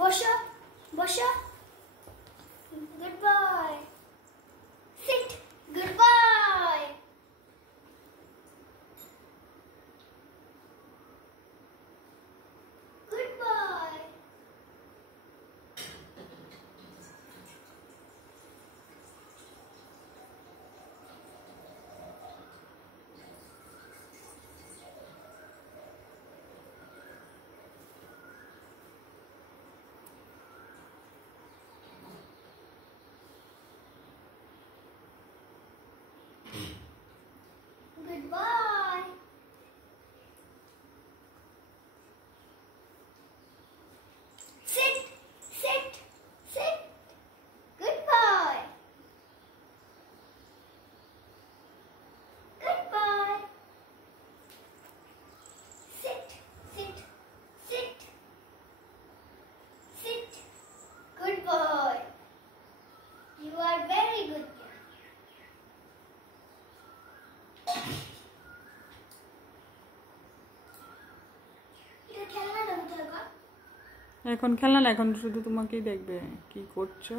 বসো বসো good boy sit good boy good boy Goodbye. Sit, sit, sit. Goodbye. Goodbye. Sit, sit, sit. Sit. Good boy. You are very good. এখন খেলনা না, এখন শুধু তোমাকেই দেখবে কি করছো।